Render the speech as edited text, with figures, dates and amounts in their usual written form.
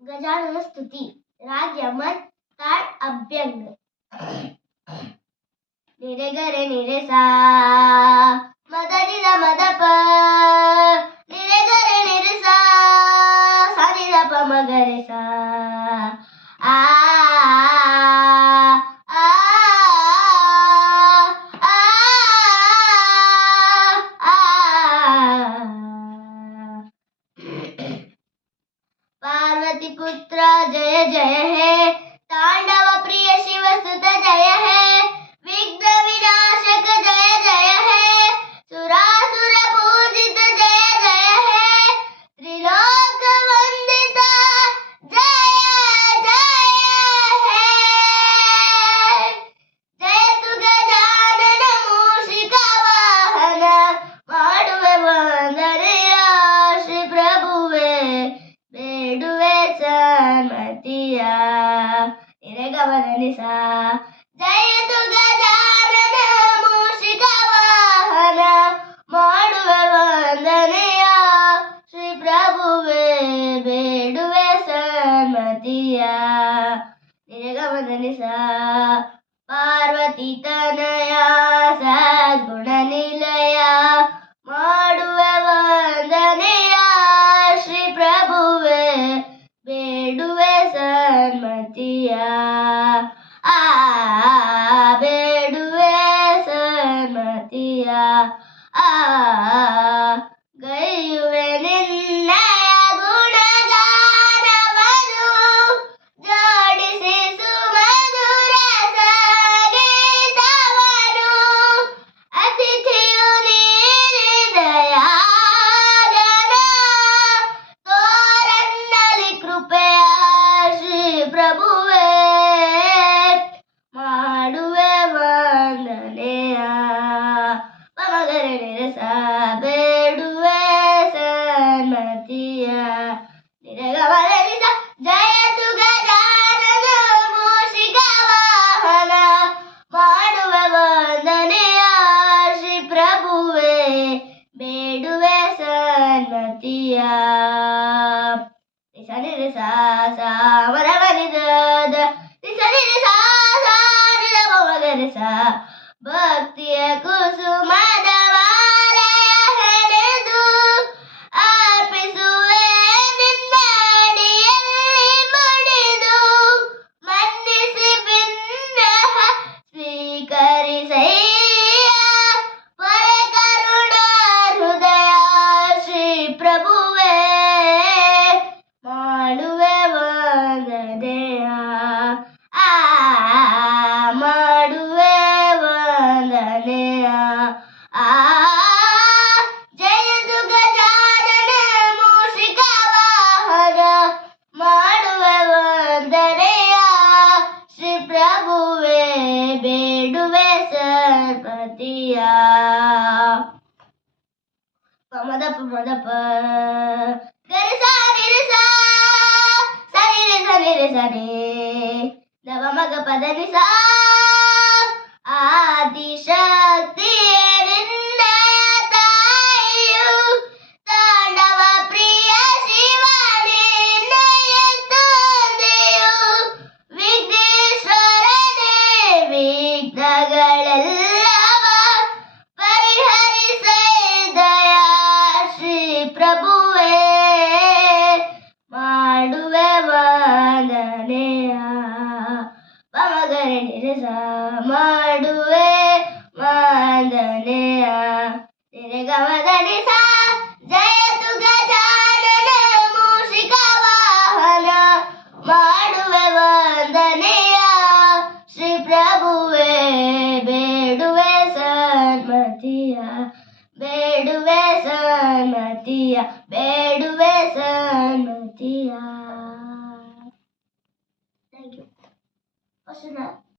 गजानन स्तुती राग यमन ताळ अभ्यंग निरे गरे निरे सा मद नि द मद प निरे गरे निरे सा सा नि द प म ग रे सा आ पार्वती पुत्र जय जय हे तांडव प्रिय शिव सुत जय हे विघ्न विनाशक जय जय हे सुरासुर पूजित जय जय हे त्रिलोक वंदित जय जय हे जय तु गजानन मूषिका वाहन ಮಾಡುವೆ ವಂದನೆಯ ಶ್ರೀ ಪ್ರಭುವೆ ಬೇಡುವೆ ಸನ್ಮತಿಯ ನಿರೆ ಗಮನಿಸ ಜಯ ತು ಗಜಾನನ ಮೂಷಿಕ ವಾಹನ ಮಾಡುವೆ ವಂದನೆಯ ಶ್ರೀ ಪ್ರಭುವೆ ಬೇಡುವೆ ಸನ್ಮತಿಯ ನಿರೆ ಗಮನಿಸ ಪಾರ್ವತಿ ತನಯ ಸದ್ಗುಣ ನಿಲಯ ಮಾಡುವೆ ವಂದನೆಯ ಶ್ರೀ ಪ್ರಭುವೆ ಬೇಡುವೆ ಸನ್ಮತಿಯ ಆ ಬೇಡುವೆ ಸನ್ಮತಿಯ ಆ ಗೈಯುವೆ ನಿನ್ನಯ ಗುಣಗಾನವನ್ನು ಜೋಡಿಸಿ ಸುಮಧುರ ಸಂಗೀತವನ್ನು ಅತಿಥಿಯು ನೀನೆ ದಯಾಗನ ತೋರನ್ನಲಿ ಕೃಪೆಯ ಶ್ರೀ ಪ್ರಭುವೇ ಮಾಡುವೆ ವಂದನೆಯ ಮಗರೆ ನಿರಸ ಬೇಡುವೆ ಸನ್ಮತಿಯ ನಿರಗಮನಿಸ ಜಯ ತು ಗಜಾನನ ಮೂಷಿಕ ವಾಹನ ಮಾಡುವೆ ವಂದನೆಯ ಶ್ರೀ ಪ್ರಭುವೇ ಬೇಡುವೆ ಸನ್ಮತಿಯ ನಿಸ ನಿರ ಸಾ ಸಾ ಮರ ಮನಿದ ನಿಸ ನಿರ ಸಾ ಸಾ ನಿರ ಮಗರೆ ಸಾ ಭಕ್ತಿಯ ಕುಸುಮದ ಮಾಲೆಯ ಹೆಣೆದು ಅರ್ಪಿಸುವೆ ನಿನ್ನಡಿಯಲ್ಲಿ ಮುಡಿದು ಮನ್ನಿಸಿ ಬಿನ್ನಹ ಸ್ವೀಕರಿಸಯ್ಯ ಪರ ಕರುಣ ಹೃದಯ ಶ್ರೀ ಪ್ರಭುವೇ ಮಾಡುವೆ ವಂದನೆಯ ಆ ಮಾಡುವೆ ವಂದನೆಯ ಆ ಜಯ ತು ಗಜಾನನ ಮೂಷಿಕ ವಾಹನ ಮಾಡುವೆ ವಂದನೆಯ ಶ್ರೀ ಪ್ರಭುವೇ ಬೇಡುವೆ ಸನ್ಮತಿಯ ಪಮದ ಪಮದ ಪ ಗರಿ ಸಾ ನಿರಿ ಸಾ ಸರಿ ರಿ ಸರಿ ರಿ ಸರಿ ದವ ಮಗ ಪದ ನಿ ಸಾ ಆದಿಶಕ್ತಿಯೇ ನಿನ್ನ ತಾಯಿಯು ತಾಂಡವ ಪ್ರಿಯ ಶಿವ ನಿನ್ನಯ ತಂದೆಯು ವಿಘ್ನೇಶ್ವರನೇ ವಿಘ್ನಗಳೆಲ್ಲವ ಪರಿಹರಿಸೇ ದಯಾ ಶ್ರೀ ಪ್ರಭುವೇ ಮಾಡುವೆ ವಂದನೆಯ ಪಮಗರೆ ನಿರಸ ಮಾಡುವೆ ವಂದನೆಯ ನಿರೆ ಗಮನಿಸ ಜಯ ತು ಗಜಾನನ ಮೂಷಿಕ ವಾಹನ ಮಾಡುವೆ ವಂದನೆಯ ಶ್ರೀ ಪ್ರಭುವೇ ಬೇಡುವೆ ಸನ್ಮತಿಯ ಬೇಡುವೆ ಸನ್ಮತಿಯ ಬೇಡುವೆ ಸನ್ಮತಿಯ ಥ್ಯಾಂಕ್ ಯು